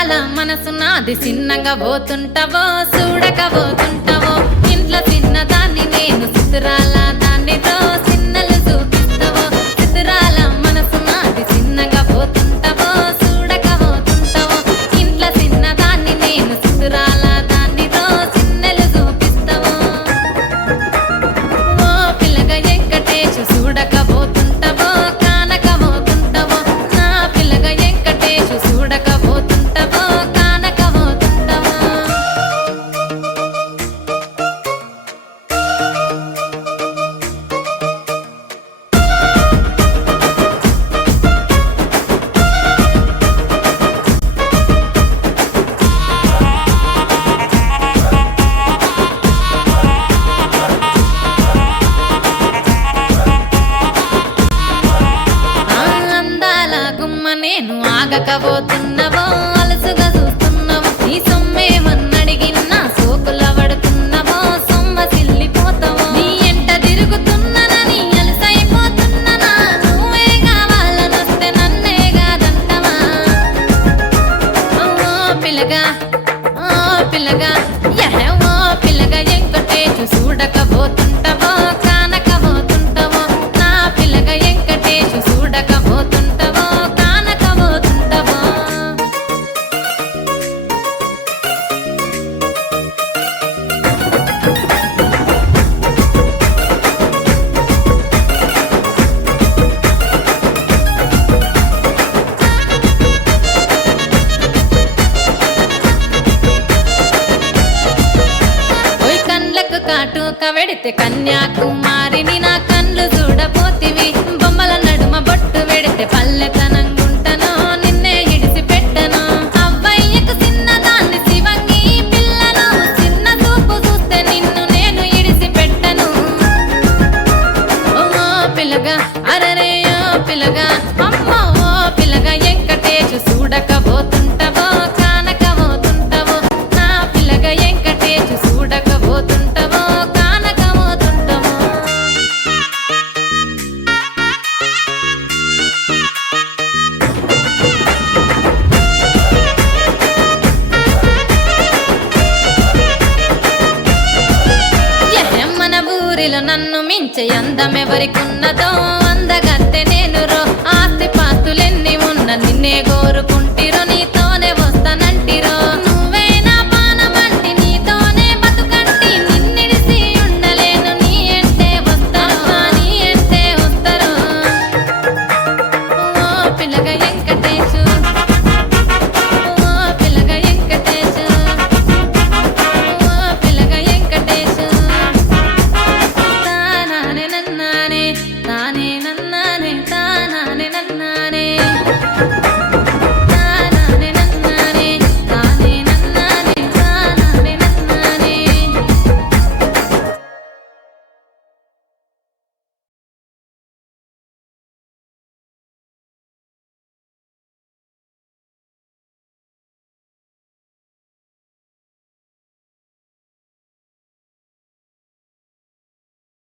చిత్రాల మనసు నాది చిన్నగా పోతుంటావో చూడక పోతుంటావో ఇంట్లో చిన్నదాన్ని నేను చిత్రాల దానితో చిన్నలు చూపిస్తావో చిత్రాల మనసు నాది చిన్నగా పోతుంటావో చూడక పోతుంటావో ఇంట్లో చిన్నదాన్ని నేను చిత్రాల దానితో చిన్నలు చూపిస్తావో ఓ పిల్లగా వెంకటేశు చూడక పోతుంటావో కానక పోతుంటావో నా పిల్లగా వెంకటేశు చూడక పోతుంటావో కానక పోతుంటావో అందాల గుమ్మ నేను ఆగకపోతున్నవో అలసుగా చూస్తున్నవో నీ సొమ్మేమన్నడిగిన్నా సోకుల పడుతున్నవో సొమ్మ సిల్లిపోతావో నీ ఎంట తిరుగుతున్ననని అలసైపోతున్ననా నువ్వే కావాలనొస్తే నన్నే కాదంటవా ఓ పిల్లగా ఓ పిల్లగా ఓ పిల్లగా వెంకటేశు చూడకపోతుంటావో కానకపోతుంటావో నా పిల్లగా వెంకటేశు చూడకపోతుంటావో కానకపోతుంటావో ఓయ్ కండ్లకు కాటుక వెడితే కన్యాకుమారిని నా కండ్లు చూడపోతివి బొమ్మల నడుమ బొట్టు వెడితే పల్లెతనంగుంటను నిన్నే ఇడిసి పెట్టను అవ్వయ్యకు చిన్నదాన్ని శివంగి పిల్లను చిన్న చూపు చూస్తే నిన్ను నేను ఇడిసి పెట్టను ఓ పిల్లగా అరరే ఓ పిల్లగా అమ్మో ఓ పిల్లగా వెంకటేశు చూడకపోతుంటావో కానకపోతుంటావో నా పిల్లగా వెంకటేశు చూడకపోతుంటావో కానకపోతుంటావో మన ఊరిలో నన్ను మించే అందమెవరికున్నదో అందగత్తె